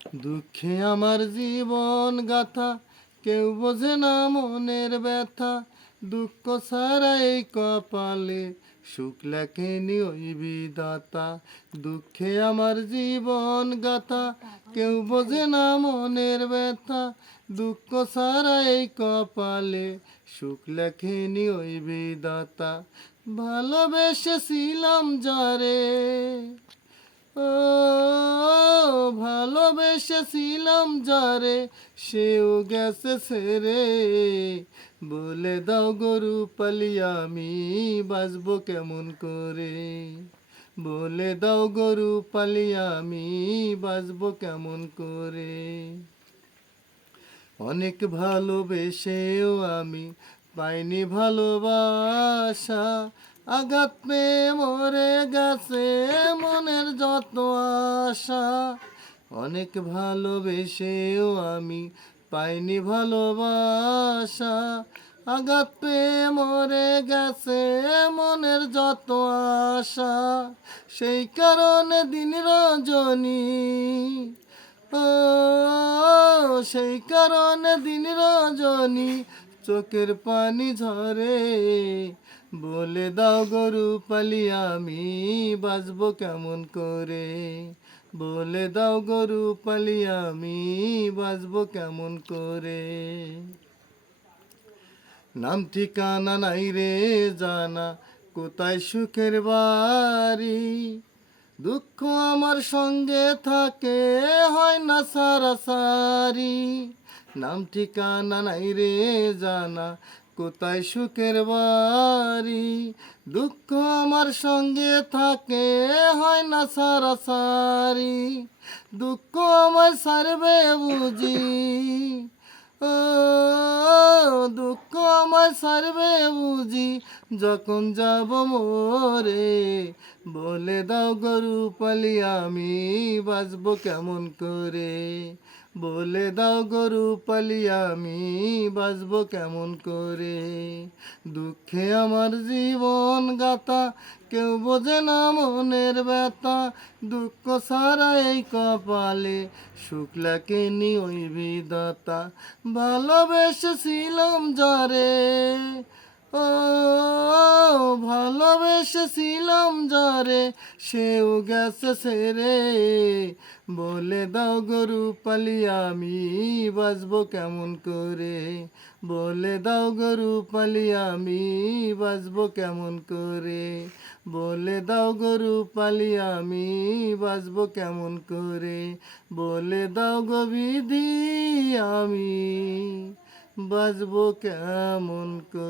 দুঃখে আমার জীবন গাথা, কেউ বোঝে না মনের ব্যথা। দুঃখ ছাড়া এই কপালে সুখ লেখেনি ওই বিধাতা। দুঃখে আমার জীবন গাথা, কেউ বোঝে না মনের ব্যথা। দুঃখ ছাড়া এই কপালে সুখ লেখেনি ওই বিধাতা। ভালোবেসেছিলাম যারে, ও ভালোবেসেছিলাম যারে, সেও গেছে ছেড়ে। বলে দাও গরু পালিয়ে আমি বাঁচবো কেমন করে। বলে দাও গরু পালিয়ে আমি বাঁচবো কেমন করে। অনেক ভালোবেসেও আমি পাইনি ভালোবাসা। আঘাত পেয়ে মরে গেছে মনের যত আশা। অনেক ভালোবেসেও আমি পাইনি ভালোবাসা। আঘাত পেয়ে মরে গেছে মনের যত আশা। সেই কারণে দিন রজনী, ও সেই কারণে দিন রজনী চোখের পানি ঝরে। বলে দাও গরু পালিয়ে আমি বাঁচবো কেমন করে। বলে দাও গরু পালিয়ে আমি বাঁচবো কেমন করে। নাম ঠিকানা নাই রে জানা, কোথায় সুখের বাড়ি। দুঃখ আমার সঙ্গে থাকে, হয় না সারাসারি। নাম ঠিকানা নাই রে জানা, কোথায় সুখের বাড়ি। দুঃখ আমার সঙ্গে থাকে, হয় না সারাসারি। দুঃখ আমায় সারবে বুঝি, ও দুঃখ আমায় সারবে বুঝি যখন যাব মোরে। বলে দাও গরু পালিয়ে আমি বাঁচবো কেমন করে। বলে দাও গরু পালিয়ে আমি বাঁচবো কেমন করে। দুঃখে আমার জীবন গাথা, কেউ বোঝে না মনের ব্যথা। দুঃখ ছাড়া এই কপালে সুখ লেখেনি ওই বিধাতা। ভালোবেসেছিলাম যারে, ও ভালোবেসেছিলাম যারে, সেও গেছে ছেড়ে। বলে দাও গরু পালিয়ে আমি বাঁচবো কেমন করে। বলে দাও গরু পালিয়ে আমি বাঁচবো কেমন করে। বলে দাও গরু পালিয়ে আমি বাঁচবো কেমন করে। বলে দাও গো বিধি আমি বাঁচবো কেমন করে।